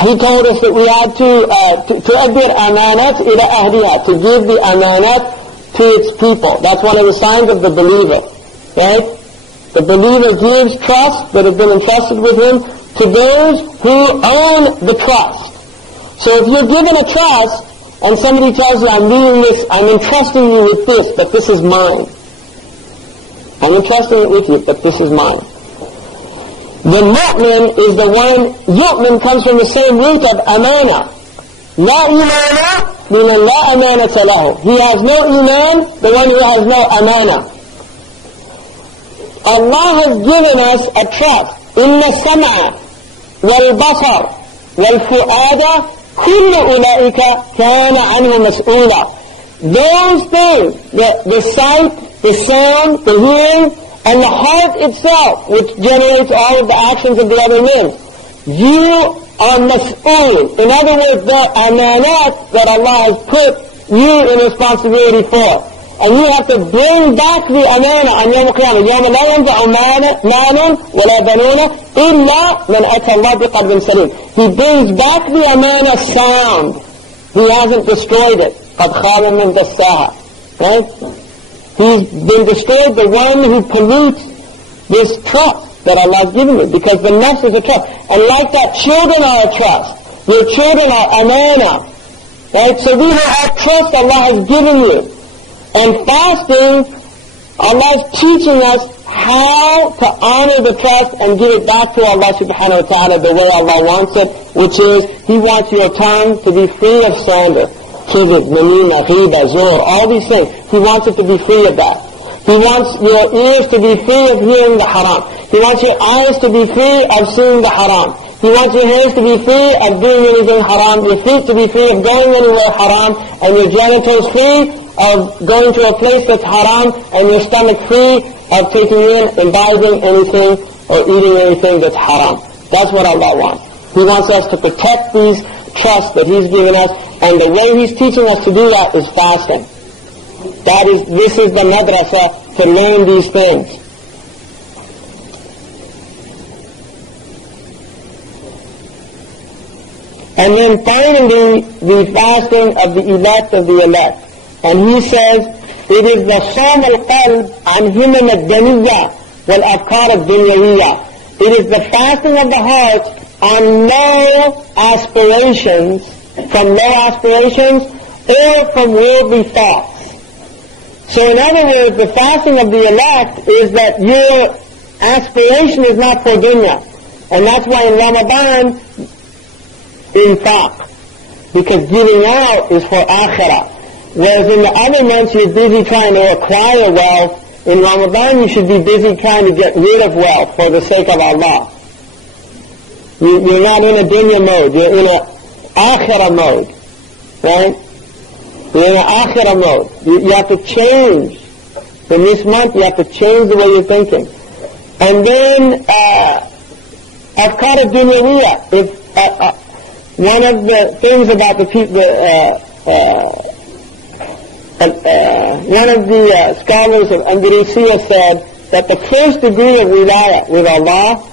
He told us that we had to تؤدي الأمانات إلى أهلها, to give the amanat to its people. That's one of the signs of the believer, right? The believer gives trust that have been entrusted with him to those who own the trust. So if you're given a trust and somebody tells you, I'm leaving this, I'm entrusting you with this, but this is mine. I'm entrusting it with you, but this is mine. The mu'min is the one, yu'min comes from the same root of amana. La imana, meaning la amanata lahu. He has no iman, the one who has no amana. Allah has given us a trust. Inna sam'a wal basar wal fu'ada kullu ulaika kana anhu mas'ula. Those things, the sight, the sound, the hearing, and the heart itself, which generates all of the actions of the other limbs, you are mas'ul. In other words, the amanat that Allah has put you in responsibility for. And you have to bring back the amana on Yawm al-Qiyamah. يَوْمَ لَا يَنْفَعُ مَالٌ وَلَا بَنُونَ إِلَّا مَنْ أَتَى اللَّهَ بِقَلْبٍ سَلِيمٍ. He brings back the amana sound. He hasn't destroyed it. قَدْ خَابَ مَنْ دَسَّاهَا. Right? He's been destroyed, the one who pollutes this trust that Allah has given you, because the nafs is a trust. And like that, children are a trust. Your children are amana. Right? So these are all trust Allah has given you. And fasting, Allah is teaching us how to honor the trust and give it back to Allah subhanahu wa ta'ala the way Allah wants it, which is, He wants your tongue to be free of slander. Kibit, namima, ghiba, zur, all these things. He wants it to be free of that. He wants your ears to be free of hearing the haram. He wants your eyes to be free of seeing the haram. He wants your hands to be free of doing anything haram, your feet to be free of going anywhere haram, and your genitals free of going to a place that's haram, and your stomach free of taking in, imbibing anything or eating anything that's haram. That's what Allah wants. He wants us to protect these trusts that He's given us, and the way He's teaching us to do that is fasting. This is the madrasa to learn these things. And then finally, the fasting of the elect of the elect. And he says, it is the صوم القلب عن همم الدنية والأفكار الدنيوية. It is the fasting of the heart on low aspirations, from low aspirations, or from worldly thoughts. So in other words, the fasting of the elect is that your aspiration is not for dunya. And that's why in Ramadan, infaq, because giving out is for akhirah. Whereas in the other months you're busy trying to acquire wealth, in Ramadan you should be busy trying to get rid of wealth for the sake of Allah. You're not in a dunya mode, you're in an akhirah mode, right? You're in an akhirah mode. You have to change. In this month you have to change the way you're thinking. And then, afkar ad-dunyawiyya. One of the things about the people, one of the scholars of Andalusia said that the first degree of wilayah with Allah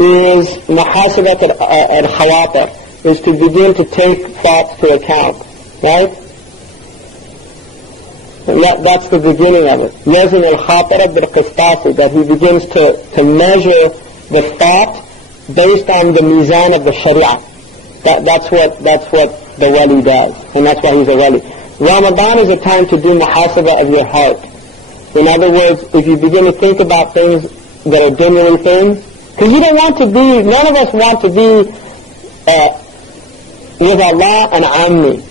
is muhasabat al-khawatir, is to begin to take thoughts to account, right? That's the beginning of it. Yazin al-khatira bil-qistasi, that he begins to measure the thought based on the mizan of the sharia. That's what the wali does, and that's why he's a wali. Ramadan is a time to do muhasabah of your heart. In other words, if you begin to think about things that are dunyawī things, because you don't want to be, none of us want to be with Allah an ammi.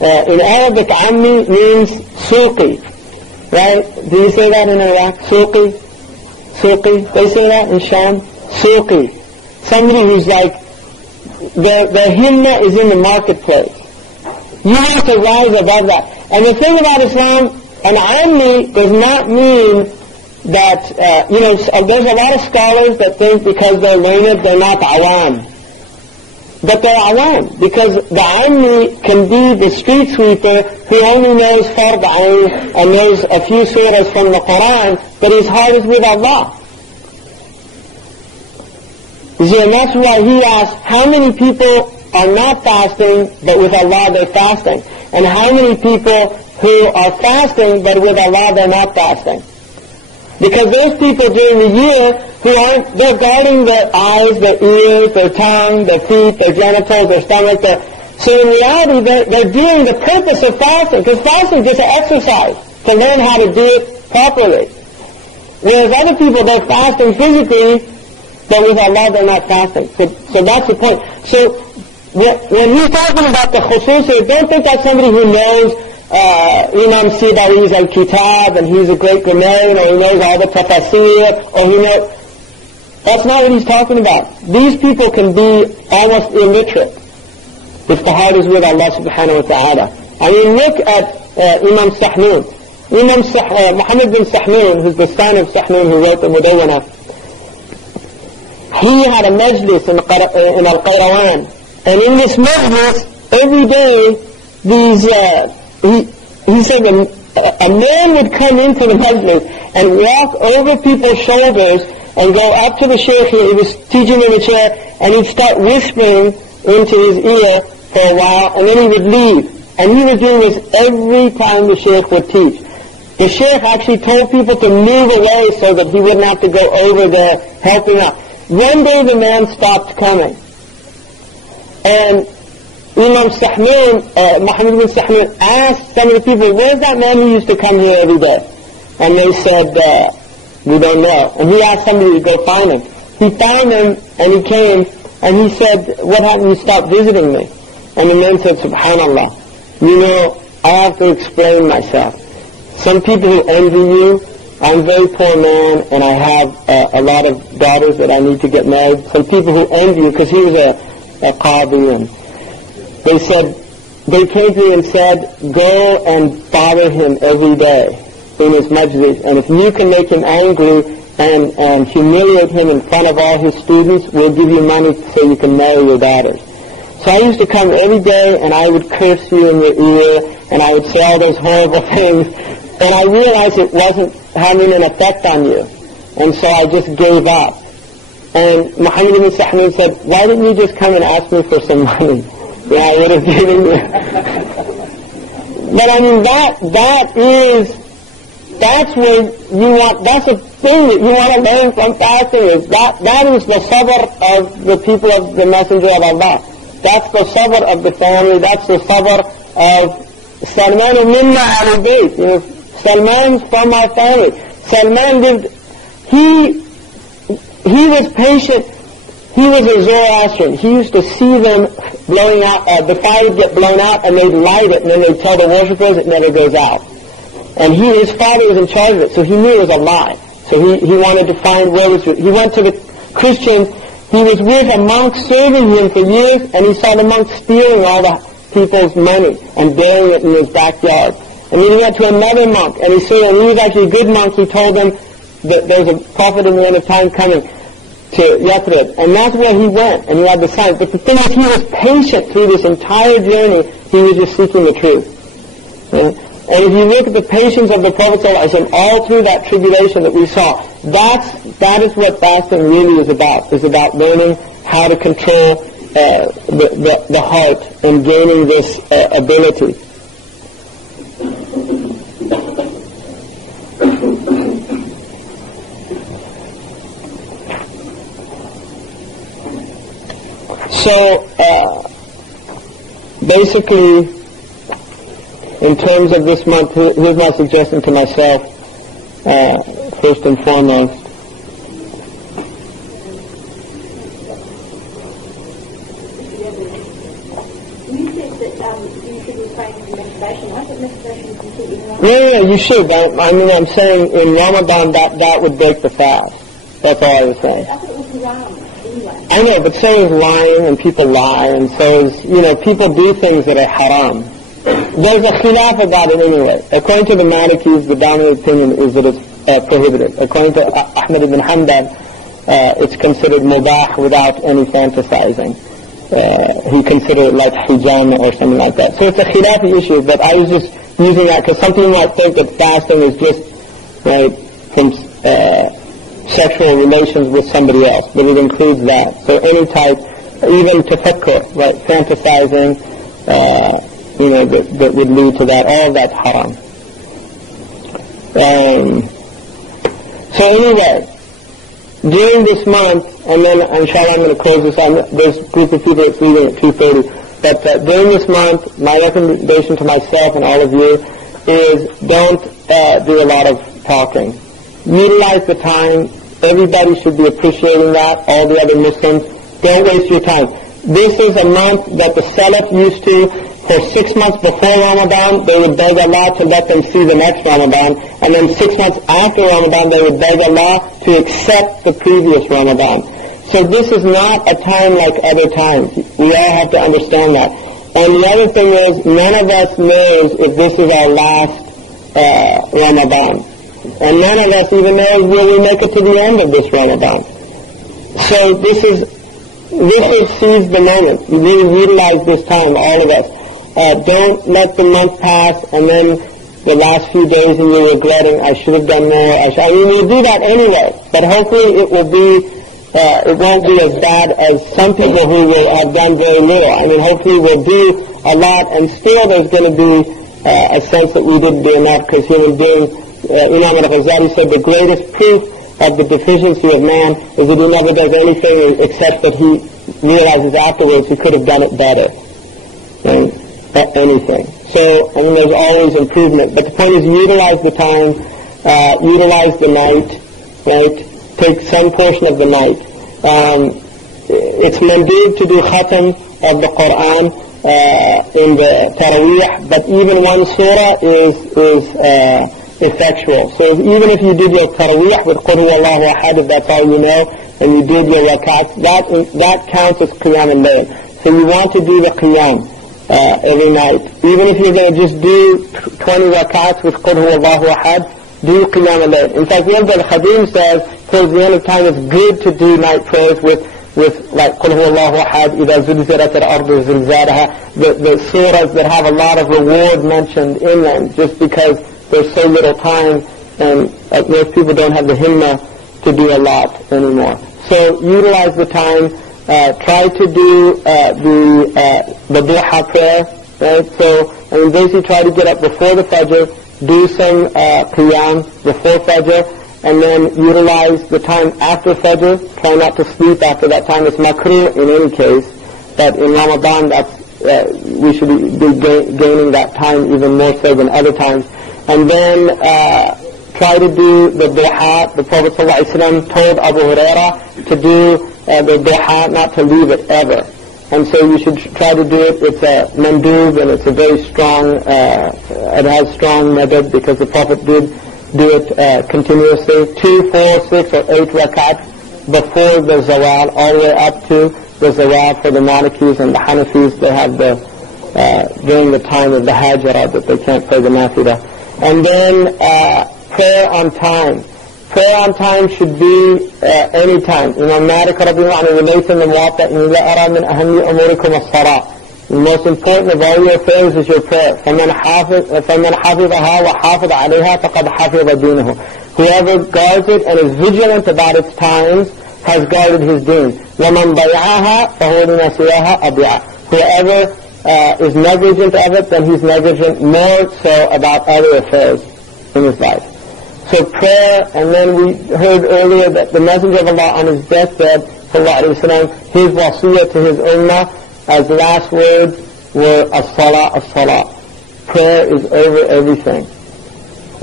In Arabic, ammi means suqi, right? Do you say that in Iraq? Suqi? Suqi? They say that in Sham? Suqi. Somebody who's like, their himma is in the marketplace. You have to rise above that. And the thing about Islam, an ammi does not mean that, there's a lot of scholars that think because they're learned, they're not awam. But they're awam, because the ammi can be the street sweeper who only knows fard ayn and knows a few surahs from the Quran, but his heart is with Allah. You see, and that's why he asked, how many people are not fasting, but with Allah they're fasting? And how many people who are fasting, but with Allah they're not fasting? Because those people during the year who aren't, they're guarding their eyes, their ears, their tongue, their feet, their genitals, their stomach. So in reality, they're doing the purpose of fasting, because fasting is just an exercise to learn how to do it properly. Whereas other people, they're fasting physically, but with Allah they're not fasting. So that's the point. So when he's talking about the khususi, don't think that's somebody who knows Imam Sibawi's al-Kitab and he's a great grammarian, or he knows all the tafasir, or he knows... That's not what he's talking about. These people can be almost illiterate if the heart is with Allah subhanahu wa ta'ala. I mean, look at Imam Sahnun. Muhammad bin Sahnun, who's the son of Sahnun who wrote the Mudawwana, he had a majlis in Al-Qayrawan. And in this majlis, every day, he said a man would come into the majlis and walk over people's shoulders and go up to the Shaykh. He was teaching in the chair, and he'd start whispering into his ear for a while, and then he would leave. And he was doing this every time the Shaykh would teach. The Shaykh actually told people to move away so that he wouldn't have to go over there helping out. One day the man stopped coming. And Imam Sahnun, Muhammad bin Sahnun, asked some of the people, where's that man who used to come here every day? And they said, we don't know. And he asked somebody to go find him. He found him, and he came, and he said, what happened? You stopped visiting me. And the man said, subhanallah, you know, I have to explain myself. Some people who envy you, I'm a very poor man, and I have a lot of daughters that I need to get married. Some people who envy you, because he was a qadi, and they came to me and said, go and bother him every day in his majlis, and if you can make him angry and humiliate him in front of all his students, we'll give you money so you can marry your daughters. So I used to come every day, and I would curse you in your ear, and I would say all those horrible things, and I realized it wasn't having an effect on you, and so I just gave up. And Muhammad bin Sahnun said, why didn't you just come and ask me for some money? Yeah, I would have given you. But I mean, that's where you want, that's the thing that you want to learn from fasting, is that is the sabr of the people of the Messenger of Allah. That's the sabr of the family, that's the sabr of Salman minna al-Bayt. You know, Salman's from our family. Salman lived, he was patient. He was a Zoroastrian. He used to see them blowing out, the fire would get blown out, and they'd light it, and then they'd tell the worshippers it never goes out. And his father was in charge of it, so he knew it was a lie. So he wanted to find where it was. He went to the Christians. He was with a monk serving him for years, and he saw the monk stealing all the people's money and burying it in his backyard. And then he went to another monk, and he saw, and he was actually a good monk. He told them that there's a prophet in the end of time coming to Yathrib, and that's where he went, and he had the signs. But the thing is, he was patient through this entire journey. He was just seeking the truth. Yeah? And if you look at the patience of the Prophet ﷺ all through that tribulation that we saw, that is what fasting really is about. It's about learning how to control the heart and gaining this ability. So, basically, in terms of this month, here's my suggestion to myself, first and foremost. You said that you should refrain from masturbation. I thought masturbation was completely wrong. Yeah, you should. I mean, I'm saying in Ramadan that would break the fast. That's all I was saying. I thought it was haram. I know, but so is lying, and people lie, and so is, people do things that are haram. There's a khilaf about it anyway. According to the Malikis, the dominant opinion is that it's prohibited. According to Ahmad ibn Hanbal, it's considered mubah without any fantasizing. He considered it like hijama or something like that. So it's a khilafi issue, but I was just using that because some people might think that fasting is just from sexual relations with somebody else, but it includes that. So any type even tafakkur, right, fantasizing, that would lead to that. All of that's haram. So anyway, during this month, and then inshallah I'm going to close this on, there's a group of people that's leaving at 2:30, but during this month, my recommendation to myself and all of you is don't do a lot of talking. Utilize the time. Everybody should be appreciating that, all the other Muslims. Don't waste your time. This is a month that the Salaf used to, for 6 months before Ramadan, they would beg Allah to let them see the next Ramadan, and then 6 months after Ramadan, they would beg Allah to accept the previous Ramadan. So this is not a time like other times. We all have to understand that. And the other thing is, none of us knows if this is our last Ramadan. And none of us even knows will we make it to the end of this Ramadan. So this is seize the moment. You need to utilize this time, all of us. Don't let the month pass and then the last few days and you're regretting, I should have done more. We'll do that anyway, but hopefully it won't be as bad as some people who will have done very little. Hopefully we'll do a lot, and still there's going to be a sense that we didn't do enough, because human beings, Imam al-Ghazali said, the greatest proof of the deficiency of man is that he never does anything except that he realizes afterwards he could have done it better. Anything. So, there's always improvement. But the point is, utilize the time, utilize the night, right? Take some portion of the night. It's mandib to do khatam of the Quran in the Taraweeh, but even one surah is effectual. So even if you did your Taraweeh with Qul Huwallahu Ahad, if that's all you know, and you did your rakats, that counts as Qiyam al-Layl. So you want to do the Qiyam every night. Even if you're going to just do 20 rakats with Qul Huwallahu Ahad, do Qiyam al-Layl. In fact, the Al-Khadim says, towards the end of time, it's good to do night prayers with like Qul Huwallahu Ahad, إِذَا زُلْزِلَتِ الْأَرْضُ زِلْزَالَهَا, the surahs that have a lot of reward mentioned in them, just because there's so little time, and most people don't have the himmah to do a lot anymore. So utilize the time. Try to do the duha prayer, right? So basically try to get up before the Fajr, do some qiyam before Fajr, and then utilize the time after Fajr. Try not to sleep after that time. It's makruh in any case, but in Ramadan we should be gaining that time even more so than other times. And then try to do the duha. The Prophet ﷺ told Abu Hurairah to do the duha, not to leave it ever. And so you should try to do it. It's a mandub, and it's a very strong, it has strong madad, because the Prophet did do it continuously, 2, 4, 6, or 8 rakat before the zawal, all the way up to the zawal for the Malikis and the Hanafis. They have during the time of the Hajjara that they can't pray the Nafilah. And then prayer on time. Prayer on time should be any time. Imam Malik radiyallahu anhu relates in the Muwatta, إِنِّي لَأَرَى مِنْ أَهَمِّ أُمُورِكُمُ الصَّلَاةِ. The most important of all your affairs is your prayer. فَمَنْ حَافِظَهَا وَحَافِظَ عَلَيْهَا فَقَدْ حَفِظَ دِينَهُ. Whoever guards it and is vigilant about its times has guarded his deen. وَمَنْ ضَيَعَهَا فَهُوَ لِمَا سِوَاهَا أَضِيعَ. Whoever is negligent of it, then he's negligent more so about other affairs in his life. So prayer, and then we heard earlier that the Messenger of Allah on his deathbed, sallallahu alaihi wasallam, his wasiyah to his ummah, as the last words were as-salah, as-salah. Prayer is over everything.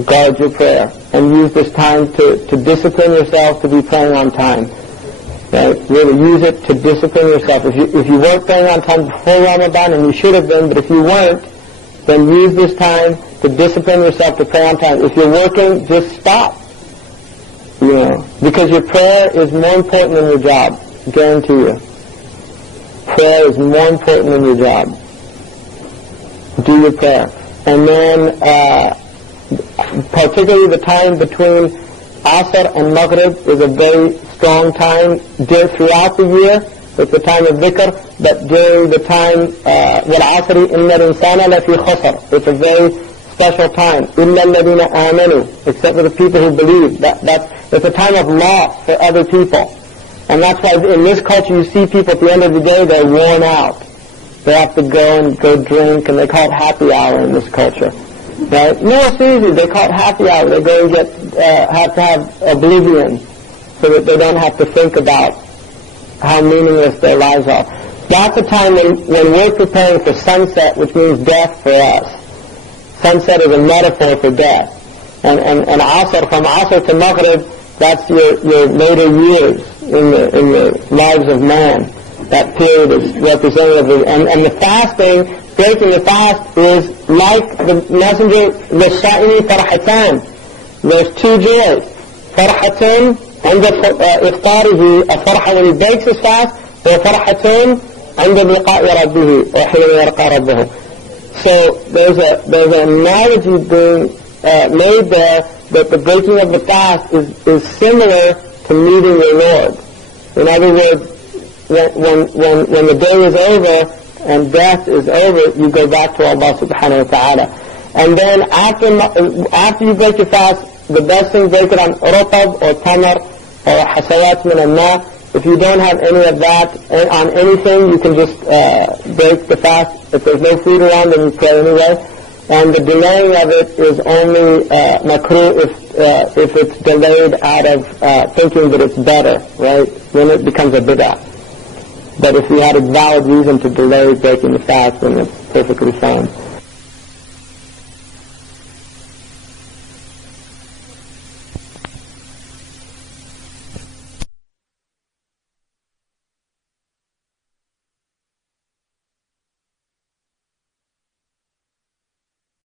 Guard your prayer, and use this time to discipline yourself to be praying on time. Right? Really use it to discipline yourself. If you weren't praying on time before Ramadan, and you should have been, but if you weren't, then use this time to discipline yourself to pray on time. If you're working, just stop. Because your prayer is more important than your job. I guarantee you. Prayer is more important than your job. Do your prayer. And then, particularly the time between Asr and Maghrib is a very strong time throughout the year. It's the time of dhikr, but during the time, وَالْعَصْرِ إِنَّ الْإِنسَانَ لَفِي خَسْرٍ. It's a very special time. إِلَّا الَّذِينَ آمَنُوا. Except for the people who believe. It's a time of loss for other people. And that's why in this culture you see people at the end of the day, they're worn out. They have to go drink, and they call it happy hour in this culture. Right? No, it's easy. They call it happy hour. They go and have to have oblivion so that they don't have to think about how meaningless their lives are. That's a time when we're preparing for sunset, which means death for us. Sunset is a metaphor for death. And Asr, from Asr to Maghrib, that's your later years in the lives of man. That period is representative of, and the fasting, breaking the fast, is like the messenger, لِلصَّائِمِ فَرْحَتَانِ. There's two joys. فَرْحَةٌ عند إفطاره, a farha when he breaks his fast, وَفَرْحَةٌ عند لقاء ربه, وحين يلقى ربه. So there's an analogy being made there that the breaking of the fast is similar to meeting your Lord. In other words, when the day is over and death is over, you go back to Allah subhanahu wa ta'ala. And then after you break your fast, the best thing, break it on rotab or tamar or hasayat min al-ma. If you don't have any of that on anything, you can just break the fast. If there's no food around, then you pray anyway. And the delaying of it is only makruh if it's delayed out of thinking that it's better, right? Then it becomes a bid'ah. But if you had a valid reason to delay breaking the fast, then it's perfectly fine.